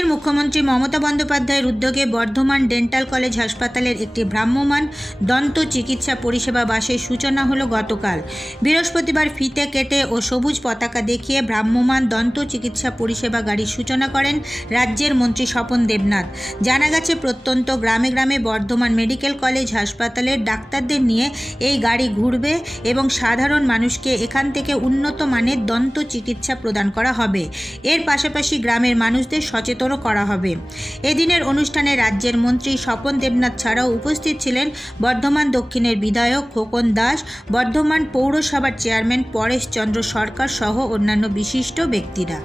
রাজ্যের মুখ্যমন্ত্রী মমতা বন্দ্যোপাধ্যায়ের উদ্যোগে বর্ধমান ডেন্টাল কলেজ হাসপাতালের একটি ভ্রাম্যমাণ দন্ত চিকিৎসা পরিষেবা বাসের সূচনা হলো গতকাল। বৃহস্পতিবার ফিতে কেটে ও সবুজ পতাকা দেখিয়ে ভ্রাম্যমাণ দন্ত চিকিৎসা পরিষেবা গাড়ির সূচনা করেন রাজ্যের মন্ত্রী স্বপন দেবনাথ। জানা গেছে, প্রত্যন্ত গ্রামে গ্রামে বর্ধমান মেডিকেল কলেজ হাসপাতালের ডাক্তারদের নিয়ে এই গাড়ি ঘুরবে এবং সাধারণ মানুষকে এখান থেকে উন্নত মানের দন্ত চিকিৎসা প্রদান করা হবে। এর পাশাপাশি গ্রামের মানুষদের সচেতনও করা হবে। এদিনের অনুষ্ঠানে রাজ্যের মন্ত্রী স্বপন দেবনাথ ছাড়াও উপস্থিত ছিলেন বর্ধমান দক্ষিণের বিধায়ক খোকন দাস, বর্ধমান পৌরসভার চেয়ারম্যান পরেশ চন্দ্র সরকার সহ অন্যান্য বিশিষ্ট ব্যক্তিরা।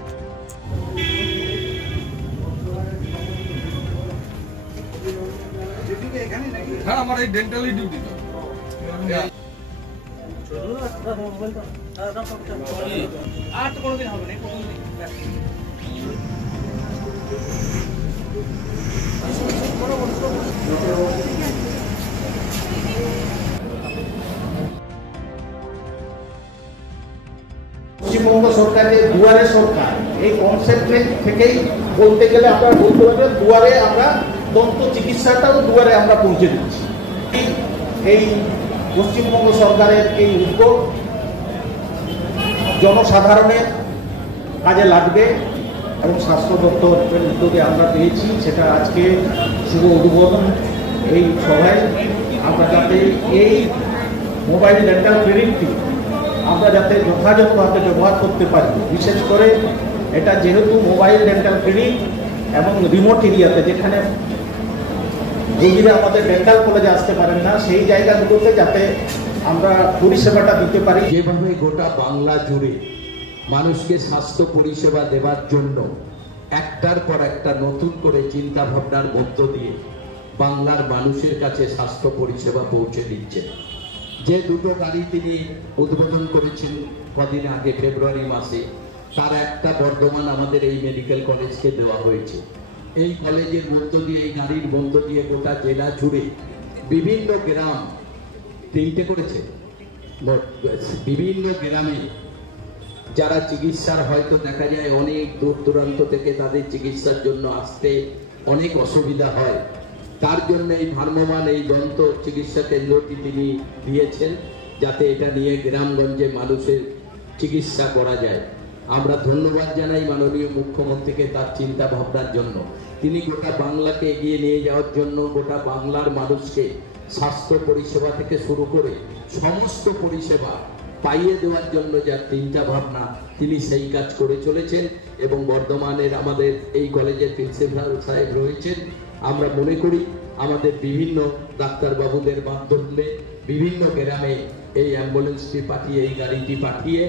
পশ্চিমবঙ্গ সরকারের দুয়ারে সরকার এই কনসেপ্ট থেকেই বলতে গেলে আপনারা বলতে পারবেন দুয়ারে আমরা দন্ত চিকিৎসাটাও দুয়ারে আমরা পৌঁছে দিচ্ছি। এই পশ্চিমবঙ্গ সরকারের এই উদ্যোগ জনসাধারণের কাজে লাগবে এবং স্বাস্থ্য দপ্তরের উদ্যোগে আমরা পেয়েছি, সেটা আজকে শুভ উদ্বোধন। এই সভায় আমরা যাতে এই মোবাইল ডেন্টাল ক্লিনিকটি আমরা যাতে যথাযথভাবে ব্যবহার করতে পারি, বিশেষ করে এটা যেহেতু মোবাইল ডেন্টাল ক্লিনিক এবং রিমোট এরিয়াতে যেখানে রোগীরা আমাদের ডেন্টাল কলেজে আসতে পারেন না, সেই জায়গাগুলোতে যাতে আমরা পরিষেবাটা দিতে পারি। যেভাবে গোটা বাংলা জুড়ে মানুষকে স্বাস্থ্য পরিষেবা দেওয়ার জন্য একটার পর একটা নতুন করে চিন্তা ভাবনার মধ্য দিয়ে বাংলার মানুষের কাছে স্বাস্থ্য পরিষেবা পৌঁছে দিচ্ছে। যে দুটো গাড়ি তিনি উদ্বোধন করেছেন কদিন আগে ফেব্রুয়ারি মাসে, তার একটা বর্ধমান আমাদের এই মেডিকেল কলেজকে দেওয়া হয়েছে। এই কলেজের মধ্য দিয়ে, এই গাড়ির মধ্য দিয়ে গোটা জেলা জুড়ে বিভিন্ন গ্রাম, তিনটে করেছে, বিভিন্ন গ্রামে যারা চিকিৎসার হয়তো দেখা যায় অনেক দূর দূরান্ত থেকে তাদের চিকিৎসার জন্য আসতে অনেক অসুবিধা হয়, তার জন্য এই ভ্রাম্যমাণ এই দন্ত চিকিৎসা কেন্দ্রটি তিনি দিয়েছেন, যাতে এটা নিয়ে গ্রামগঞ্জে মানুষের চিকিৎসা করা যায়। আমরা ধন্যবাদ জানাই মাননীয় মুখ্যমন্ত্রীকে তার চিন্তা ভাবনার জন্য। তিনি গোটা বাংলাকে এগিয়ে নিয়ে যাওয়ার জন্য, গোটা বাংলার মানুষকে স্বাস্থ্য পরিষেবা থেকে শুরু করে সমস্ত পরিষেবা পাইয়ে দেওয়ার জন্য যার চিন্তা ভাবনা, তিনি সেই কাজ করে চলেছেন। এবং বর্ধমানের আমাদের এই কলেজের প্রিন্সিপাল সাহেব রয়েছেন। আমরা মনে করি আমাদের বিভিন্ন ডাক্তারবাবুদের মাধ্যমে বিভিন্ন গ্রামে এই অ্যাম্বুলেন্সটি পাঠিয়ে, এই গাড়িটি পাঠিয়ে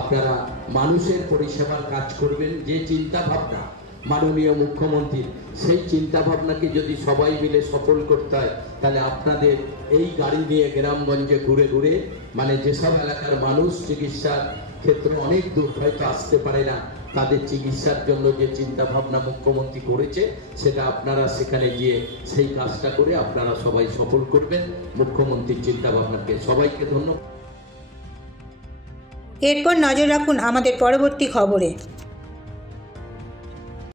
আপনারা মানুষের পরিষেবার কাজ করবেন। যে চিন্তা ভাবনা মাননীয় মুখ্যমন্ত্রীর, সেই চিন্তা ভাবনাকে যদি সবাই মিলে সফল করতে হয়, তাহলে আপনাদের এই গাড়ি নিয়ে গ্রামগঞ্জে ঘুরে ঘুরে, মানে যেসব এলাকার মানুষ চিকিৎসার ক্ষেত্রে অনেক দূর হয়তো আসতে পারে না, তাদের চিকিৎসার জন্য যে চিন্তা ভাবনা মুখ্যমন্ত্রী করেছে, সেটা আপনারা সেখানে গিয়ে সেই কাজটা করে আপনারা সবাই সফল করবেন মুখ্যমন্ত্রীর চিন্তা ভাবনাকে। সবাইকে ধন্যবাদ। এরপর নজর রাখুন আমাদের পরবর্তী খবরে।